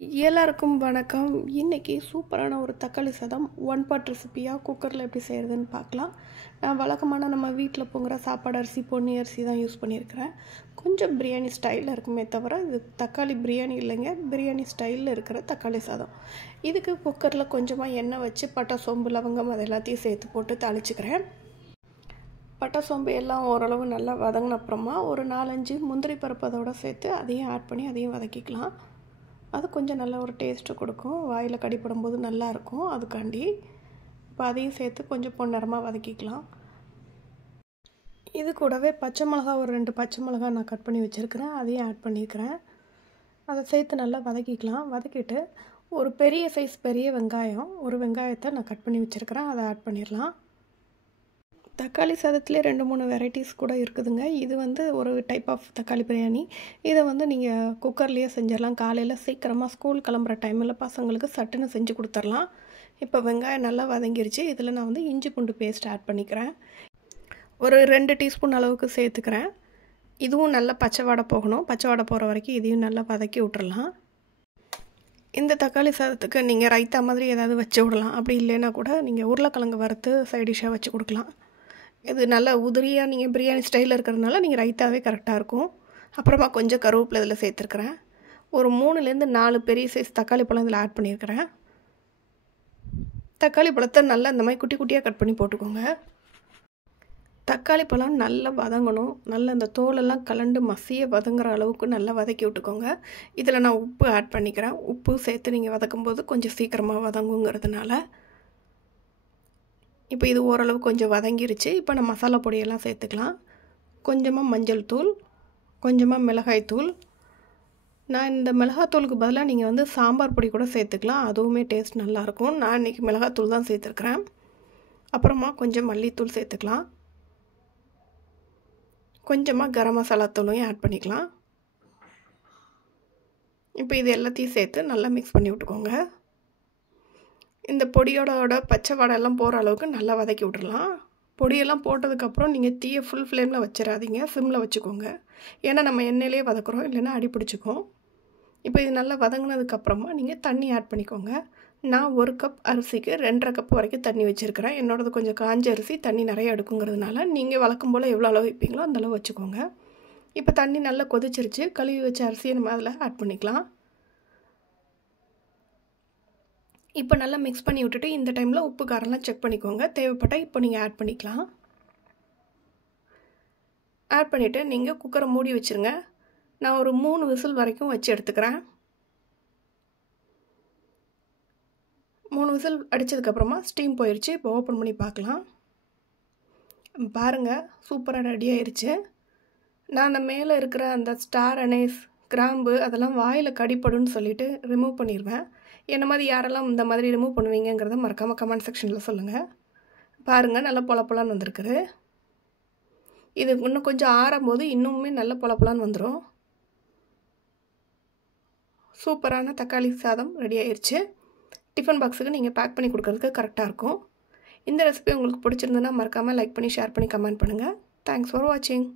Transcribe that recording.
எல்லாருக்கும் வணக்கம். இன்றைக்கி சூப்பரான ஒரு தக்காளி சாதம் ஒன் பாட் ரெசிப்பியாக குக்கரில் எப்படி செய்கிறதுன்னு பார்க்கலாம். நான் வழக்கமான நம்ம வீட்டில் பொங்குற சாப்பாடு அரிசி பொன்னி அரிசி தான் யூஸ் பண்ணியிருக்கிறேன். கொஞ்சம் பிரியாணி ஸ்டைலில் இருக்குமே தவிர இது தக்காளி பிரியாணி இல்லைங்க, பிரியாணி ஸ்டைலில் இருக்கிற தக்காளி சாதம். இதுக்கு குக்கரில் கொஞ்சமாக எண்ணெய் வச்சு பட்டை சோம்பு லவங்கம் அது எல்லாத்தையும் சேர்த்து போட்டு தாளிச்சுக்கிறேன். பட்டை சோம்பு எல்லாம் ஓரளவு நல்லா வதங்கின அப்புறமா ஒரு 4-5 முந்திரி பருப்பு அதோடு சேர்த்து அதையும் ஆட் பண்ணி அதையும் வதக்கிக்கலாம். அது கொஞ்சம் நல்ல ஒரு டேஸ்ட்டு கொடுக்கும், வாயில் கடிப்படும் போது நல்லாயிருக்கும். அதுக்காண்டி இப்போ அதையும் சேர்த்து கொஞ்சம் பொன்னிறமாக வதக்கிக்கலாம். இது கூடவே பச்சை மிளகா ஒரு 2 பச்சை மிளகா நான் கட் பண்ணி வச்சுருக்கிறேன், அதையும் ஆட் பண்ணியிருக்கிறேன். அதை சேர்த்து நல்லா வதக்கிக்கலாம். வதக்கிட்டு ஒரு பெரிய சைஸ் பெரிய வெங்காயம், ஒரு வெங்காயத்தை நான் கட் பண்ணி வச்சுருக்கிறேன், அதை ஆட் பண்ணிடலாம். தக்காளி சாதத்துலேயே 2-3 வெரைட்டிஸ் கூட இருக்குதுங்க. இது ஒரு டைப் ஆஃப் தக்காளி பிரியாணி. இதை நீங்கள் குக்கர்லேயே செஞ்சிடலாம். காலையில் சீக்கிரமாக ஸ்கூல் கிளம்புற டைமில் பசங்களுக்கு சட்டுன்னு செஞ்சு கொடுத்துர்லாம். இப்போ வெங்காயம் நல்லா வதங்கிருச்சு. இதில் நான் இஞ்சி பூண்டு பேஸ்ட் ஆட் பண்ணிக்கிறேன். ஒரு 2 டீஸ்பூன் அளவுக்கு சேர்த்துக்கிறேன். இதுவும் நல்லா பச்சை வாடை போகணும். பச்சை வாடை போகிற வரைக்கும் இதையும் நல்லா வதக்கி விட்டுறலாம். இந்த தக்காளி சாதத்துக்கு நீங்கள் ரைத்தா மாதிரி ஏதாவது வச்சு விடலாம். அப்படி இல்லைன்னா கூட நீங்கள் உருளைக்கிழங்கு வறுத்து சைடிஷாக வச்சு கொடுக்கலாம். இது நல்லா உதிரியாக நீங்கள் பிரியாணி ஸ்டைலில் இருக்கிறதுனால நீங்கள் ரைத்தாவே கரெக்டாக இருக்கும். அப்புறமா கொஞ்சம் கருவேப்பிலை இதில் சேர்த்துருக்குறேன். ஒரு 3-4 பெரிய சைஸ் தக்காளி பழம் இதில் ஆட் பண்ணியிருக்கிறேன். தக்காளி பழத்தை நல்லா இந்த மாதிரி குட்டி குட்டியாக கட் பண்ணி போட்டுக்கோங்க. தக்காளி பழம் நல்லா வதங்கணும். நல்லா இந்த தோலெல்லாம் கலண்டு மசிய வதங்குற அளவுக்கு நல்லா வதக்கி விட்டுக்கோங்க. இதில் நான் உப்பு ஆட் பண்ணிக்கிறேன். உப்பு சேர்த்து நீங்கள் வதக்கும்போது கொஞ்சம் சீக்கிரமாக வதங்குங்கிறதுனால. இப்போ இது ஓரளவு கொஞ்சம் வதங்கிருச்சு. இப்போ நம்ம மசாலா பொடியெல்லாம் சேர்த்துக்கலாம். கொஞ்சமாக மஞ்சள் தூள், கொஞ்சமாக மிளகாய் தூள். நான் இந்த மிளகாத்தூளுக்கு பதிலாக நீங்கள் சாம்பார் பொடி கூட சேர்த்துக்கலாம், அதுவுமே டேஸ்ட் நல்லாயிருக்கும். நான் இன்றைக்கி மிளகாத்தூள் தான் சேர்த்துருக்குறேன். அப்புறமா கொஞ்சம் மல்லித்தூள் சேர்த்துக்கலாம். கொஞ்சமாக கரம் மசாலா தூளையும் ஆட் பண்ணிக்கலாம். இப்போ இது எல்லாத்தையும் சேர்த்து நல்லா மிக்ஸ் பண்ணி விட்டுக்கோங்க. இந்த பொடியோட பச்சை வாடெல்லாம் போகிற அளவுக்கு நல்லா வதக்கி விட்றலாம். பொடியெல்லாம் போட்டதுக்கப்புறம் நீங்கள் தீயை ஃபுல் ஃப்ளேமில் வச்சிடாதீங்க, சிம்மில் வச்சுக்கோங்க. ஏன்னா நம்ம எண்ணெயிலே வதக்குறோம், இல்லைன்னா அடி பிடிச்சிக்கும். இப்போ இது நல்லா வதங்கினதுக்கப்புறமா நீங்கள் தண்ணி ஆட் பண்ணிக்கோங்க. நான் 1 கப் அரிசிக்கு 2.5 கப் வரைக்கும் தண்ணி வச்சுருக்கிறேன். என்னோடது கொஞ்சம் காஞ்ச அரிசி, தண்ணி நிறைய எடுக்குங்கிறதுனால நீங்கள் வழக்கம் போல் எவ்வளோ அளவு வைப்பீங்களோ அந்தளவு வச்சுக்கோங்க. இப்போ தண்ணி நல்லா கொதிச்சிருச்சு. கழுவி வச்ச அரிசியை நம்ம அதில் ஆட் பண்ணிக்கலாம். இப்போ நல்லா மிக்ஸ் பண்ணி விட்டுட்டு இந்த டைமில் உப்பு காரம்லாம் செக் பண்ணிக்கோங்க. தேவைப்பட்டால் இப்போ நீங்கள் ஆட் பண்ணிக்கலாம். ஆட் பண்ணிவிட்டு நீங்கள் குக்கரை மூடி வச்சுருங்க. நான் ஒரு 3 விசில் வரைக்கும் வச்சு எடுத்துக்கிறேன். 3 விசில் அடித்ததுக்கப்புறமா ஸ்டீம் போயிடுச்சு. இப்போ ஓப்பன் பண்ணி பார்க்கலாம். பாருங்கள், சூப்பராக ரெடி ஆயிடுச்சு. நான் அந்த மேலே இருக்கிற அந்த ஸ்டார் அனேஸ் கிராம்பு அதெல்லாம் வாயில் கடிப்படுன்னு சொல்லிவிட்டு ரிமூவ் பண்ணிடுவேன். என்ன மாதிரி யாரெல்லாம் இந்த மாதிரி ரிமூவ் பண்ணுவீங்கிறத மறக்காமல் கமெண்ட் செக்ஷனில் சொல்லுங்கள். பாருங்கள், நல்லா பொலப்பொலான்னு வந்திருக்குது. இது இன்னும் கொஞ்சம் ஆறும்போது இன்னுமே நல்ல பொலப்பொலான்னு வந்துடும். சூப்பரான தக்காளி சாதம் ரெடி ஆயிடுச்சு. டிஃபன் பாக்ஸுக்கு நீங்கள் பேக் பண்ணி கொடுக்கறதுக்கு கரெக்டாக இருக்கும். இந்த ரெசிபி உங்களுக்கு பிடிச்சிருந்ததுன்னா மறக்காமல் லைக் பண்ணி ஷேர் பண்ணி கமெண்ட் பண்ணுங்கள். தேங்க்ஸ் ஃபார் வாட்சிங்.